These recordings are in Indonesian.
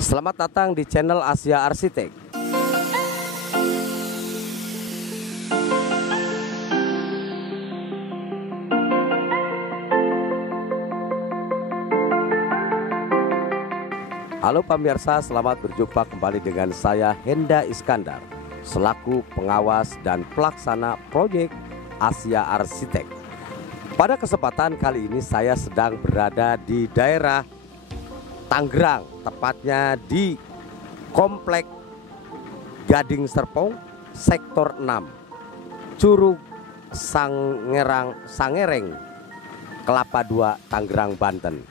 Selamat datang di channel Asia Arsitek. Halo pemirsa, selamat berjumpa kembali dengan saya Henda Iskandar selaku pengawas dan pelaksana proyek Asia Arsitek. Pada kesempatan kali ini saya sedang berada di daerah Tangerang, tepatnya di Komplek Gading Serpong, Sektor 6, Curug Sangereng, Kelapa II, Tangerang, Banten.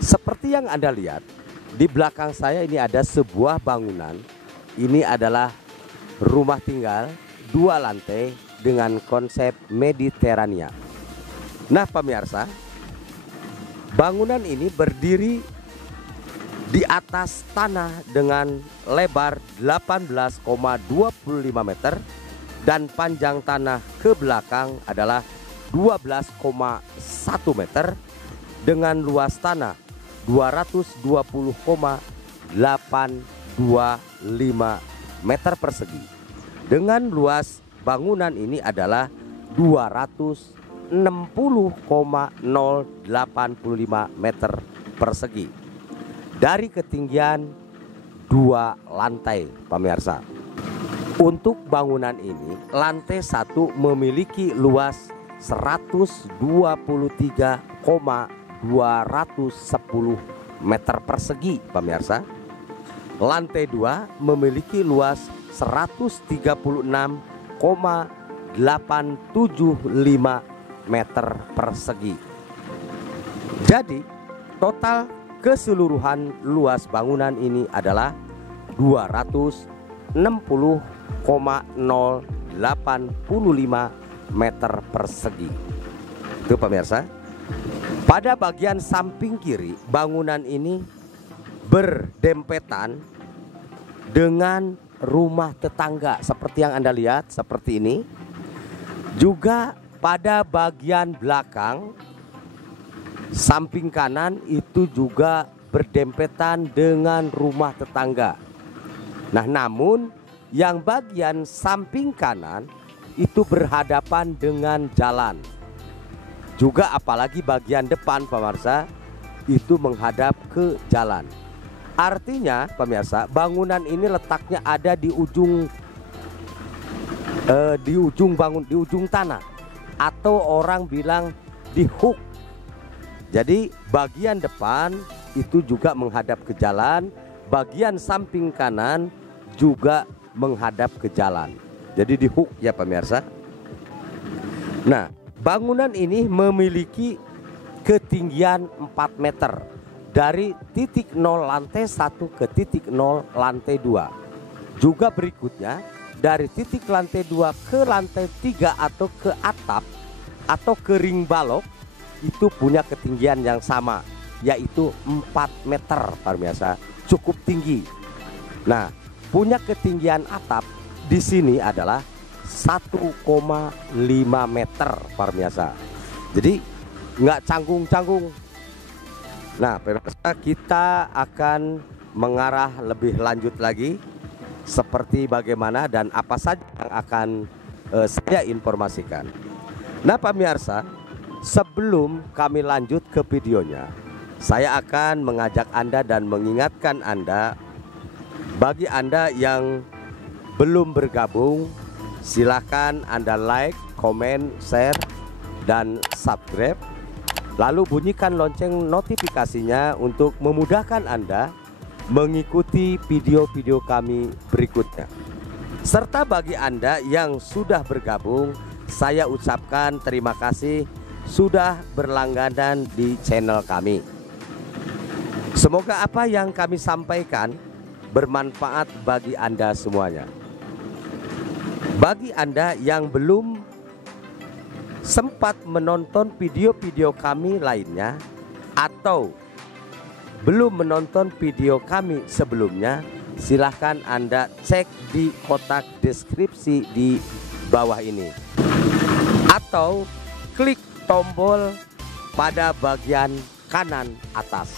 Seperti yang Anda lihat, di belakang saya ini ada sebuah bangunan. Ini adalah rumah tinggal 2 lantai dengan konsep Mediterania. Nah pemirsa, bangunan ini berdiri di atas tanah dengan lebar 18,25 meter dan panjang tanah ke belakang adalah 12,1 meter dengan luas tanah 220,825 meter persegi. Dengan luas bangunan ini adalah 260,085 meter persegi. Dari ketinggian 2 lantai pemirsa. Untuk bangunan ini lantai 1 memiliki luas 123,210 meter persegi pemirsa. Lantai 2 memiliki luas 136,875 meter persegi. Jadi total keseluruhan luas bangunan ini adalah 260,085 meter persegi. Itu pemirsa. Pada bagian samping kiri bangunan ini berdempetan dengan rumah tetangga seperti yang Anda lihat seperti ini. Juga pada bagian belakang samping kanan itu juga berdempetan dengan rumah tetangga. Nah, namun yang bagian samping kanan itu berhadapan dengan jalan. Juga apalagi bagian depan pemirsa itu menghadap ke jalan. Artinya pemirsa, bangunan ini letaknya ada di ujung tanah atau orang bilang di hook. Jadi bagian depan itu juga menghadap ke jalan, bagian samping kanan juga menghadap ke jalan. Jadi di hook ya pemirsa. Nah, bangunan ini memiliki ketinggian 4 meter dari titik 0 lantai 1 ke titik 0 lantai 2. Juga berikutnya dari titik lantai 2 ke lantai 3 atau ke atap atau ke ring balok itu punya ketinggian yang sama, yaitu 4 meter pemirsa, cukup tinggi. Nah, punya ketinggian atap di sini adalah 1,5 meter pemirsa. Jadi nggak canggung-canggung. Nah pemirsa, kita akan mengarah lebih lanjut lagi seperti bagaimana dan apa saja yang akan saya informasikan. Nah pemirsa, sebelum kami lanjut ke videonya, saya akan mengajak Anda dan mengingatkan Anda, bagi Anda yang belum bergabung, silahkan Anda like, komen, share, dan subscribe. Lalu bunyikan lonceng notifikasinya untuk memudahkan Anda mengikuti video-video kami berikutnya. Serta bagi Anda yang sudah bergabung, saya ucapkan terima kasih sudah berlangganan di channel kami. Semoga apa yang kami sampaikan bermanfaat bagi Anda semuanya. Bagi Anda yang belum sempat menonton video-video kami lainnya atau belum menonton video kami sebelumnya, silahkan Anda cek di kotak deskripsi di bawah ini atau klik tombol pada bagian kanan atas.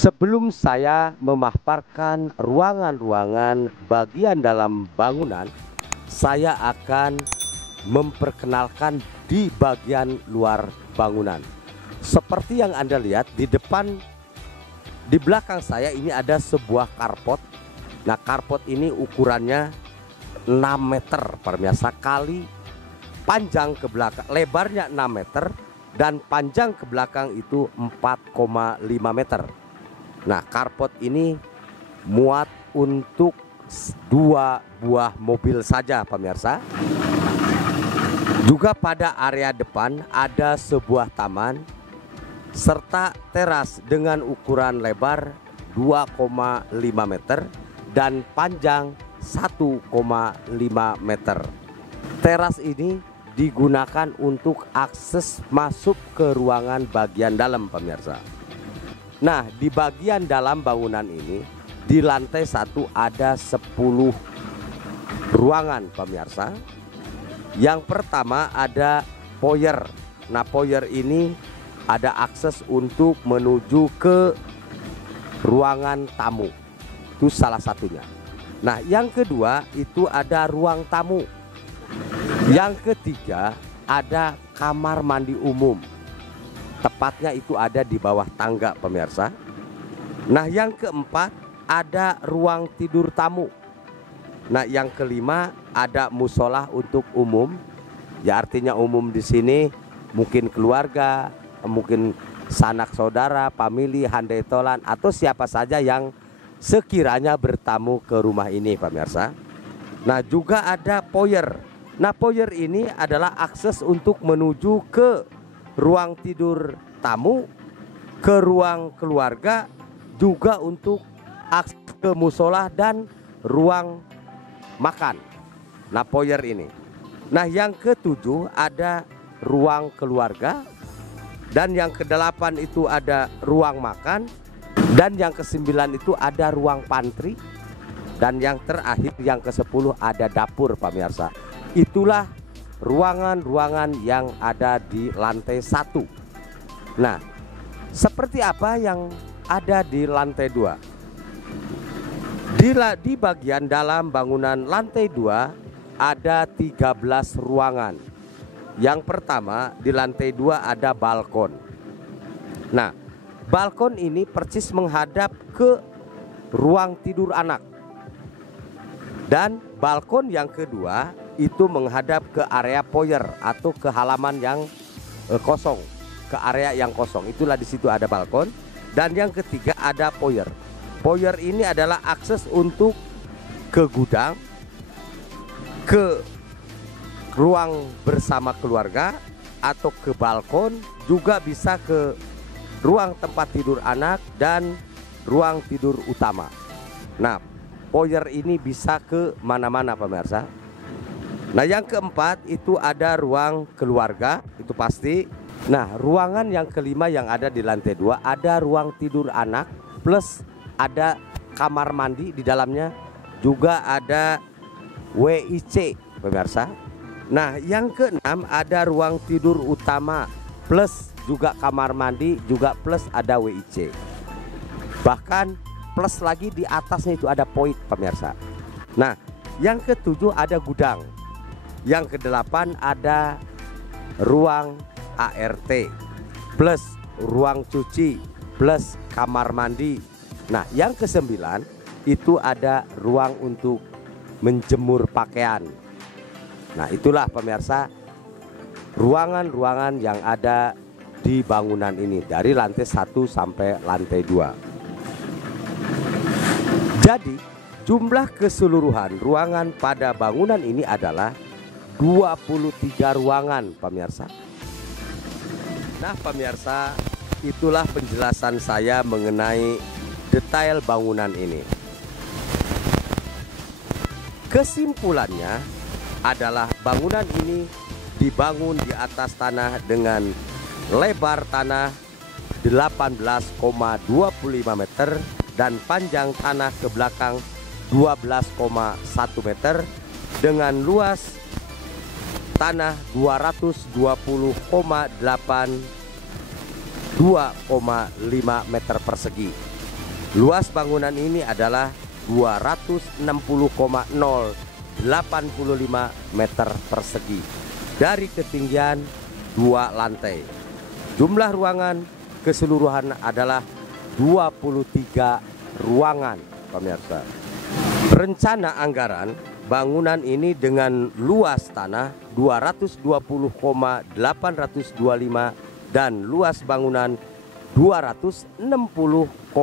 Sebelum saya memaparkan ruangan-ruangan bagian dalam bangunan, saya akan memperkenalkan di bagian luar bangunan. Seperti yang Anda lihat di depan, di belakang saya ini ada sebuah carport. Nah, carport ini ukurannya 6 meter pemirsa, kali panjang ke belakang, lebarnya 6 meter dan panjang ke belakang itu 4,5 meter. Nah, carport ini muat untuk 2 buah mobil saja pemirsa. Juga pada area depan ada sebuah taman serta teras dengan ukuran lebar 2,5 meter dan panjang 1,5 meter. Teras ini digunakan untuk akses masuk ke ruangan bagian dalam pemirsa. Nah, di bagian dalam bangunan ini di lantai 1 ada 10 ruangan pemirsa. Yang pertama ada foyer. Nah, foyer ini ada akses untuk menuju ke ruangan tamu. Itu salah satunya. Nah, yang kedua itu ada ruang tamu. Yang ketiga ada kamar mandi umum. Tepatnya itu ada di bawah tangga pemirsa. Nah, yang keempat ada ruang tidur tamu. Nah, yang kelima ada musola untuk umum. Ya, artinya umum di sini mungkin keluarga, mungkin sanak saudara, famili, handai tolan, atau siapa saja yang sekiranya bertamu ke rumah ini pemirsa. Nah, juga ada foyer. Nah, foyer ini adalah akses untuk menuju ke ruang tidur tamu, ke ruang keluarga, juga untuk akses ke musola dan ruang makan. Nah, foyer ini. Nah, yang ketujuh ada ruang keluarga, dan yang kedelapan itu ada ruang makan, dan yang kesembilan itu ada ruang pantry, dan yang terakhir yang ke-10 ada dapur pemirsa. Itulah ruangan-ruangan yang ada di lantai 1. Nah, seperti apa yang ada di lantai 2? Di bagian dalam bangunan lantai 2 ada 13 ruangan. Yang pertama di lantai 2 ada balkon. Nah, balkon ini persis menghadap ke ruang tidur anak. Dan balkon yang kedua itu menghadap ke area foyer atau ke halaman yang kosong, ke area yang kosong. Itulah di situ ada balkon. Dan yang ketiga ada foyer. Foyer ini adalah akses untuk ke gudang, ke ruang bersama keluarga, atau ke balkon, juga bisa ke ruang tempat tidur anak dan ruang tidur utama. Nah, foyer ini bisa ke mana-mana pemirsa. Nah, yang keempat itu ada ruang keluarga, itu pasti. Nah, ruangan yang kelima yang ada di lantai 2 ada ruang tidur anak, plus ada kamar mandi di dalamnya, juga ada WIC pemirsa. Nah, yang keenam ada ruang tidur utama, plus juga kamar mandi, juga plus ada WIC. Bahkan plus lagi di atasnya itu ada poin pemirsa. Nah, yang ketujuh ada gudang. Yang kedelapan ada ruang ART, plus ruang cuci, plus kamar mandi. Nah, yang kesembilan itu ada ruang untuk menjemur pakaian. Nah, itulah pemirsa ruangan-ruangan yang ada di bangunan ini dari lantai 1 sampai lantai 2. Jadi jumlah keseluruhan ruangan pada bangunan ini adalah 23 ruangan pemirsa. Nah pemirsa, itulah penjelasan saya mengenai detail bangunan ini. Kesimpulannya adalah bangunan ini dibangun di atas tanah dengan lebar tanah 18,25 meter dan panjang tanah ke belakang 12,1 meter dengan luas tanah 220,8 2,5 meter persegi. Luas bangunan ini adalah 260,085 meter persegi dari ketinggian 2 lantai. Jumlah ruangan keseluruhan adalah 23 ruangan, pemirsa. Rencana anggaran bangunan ini dengan luas tanah 220,825 dan luas bangunan 260,085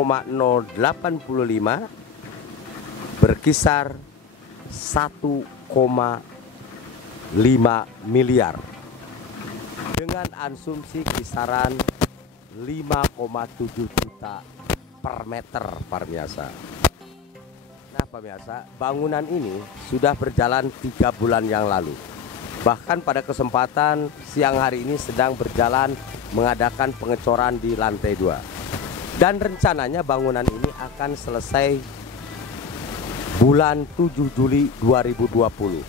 berkisar 1,5 miliar dengan asumsi kisaran 5,7 juta per meter, pemirsa. Nah, pemirsa, bangunan ini sudah berjalan 3 bulan yang lalu. Bahkan pada kesempatan siang hari ini sedang berjalan mengadakan pengecoran di lantai 2. Dan rencananya bangunan ini akan selesai bulan 7 Juli 2020.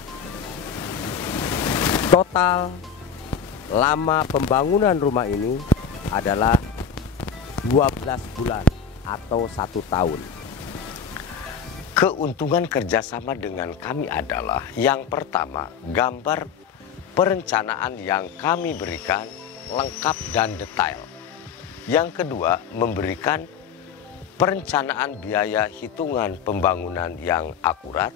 Total lama pembangunan rumah ini adalah 12 bulan atau 1 tahun. Keuntungan kerjasama dengan kami adalah yang pertama, gambar perencanaan yang kami berikan lengkap dan detail. Yang kedua, memberikan perencanaan biaya hitungan pembangunan yang akurat,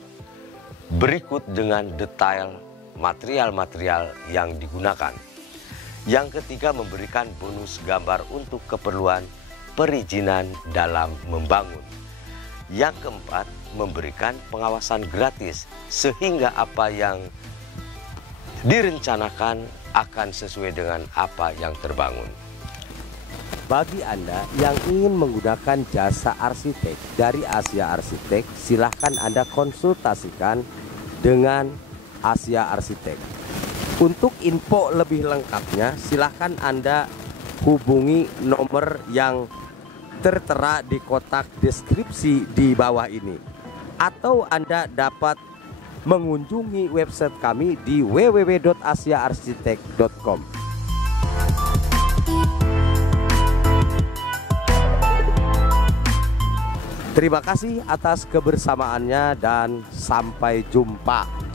berikut dengan detail material-material yang digunakan. Yang ketiga, memberikan bonus gambar untuk keperluan perizinan dalam membangun. Yang keempat, memberikan pengawasan gratis sehingga apa yang direncanakan akan sesuai dengan apa yang terbangun. Bagi Anda yang ingin menggunakan jasa arsitek dari Asia Arsitek, silahkan Anda konsultasikan dengan Asia Arsitek. Untuk info lebih lengkapnya, silahkan Anda hubungi nomor yang tertera di kotak deskripsi di bawah ini, atau Anda dapat mengunjungi website kami di www.asiaarsitek.com. Terima kasih atas kebersamaannya dan sampai jumpa.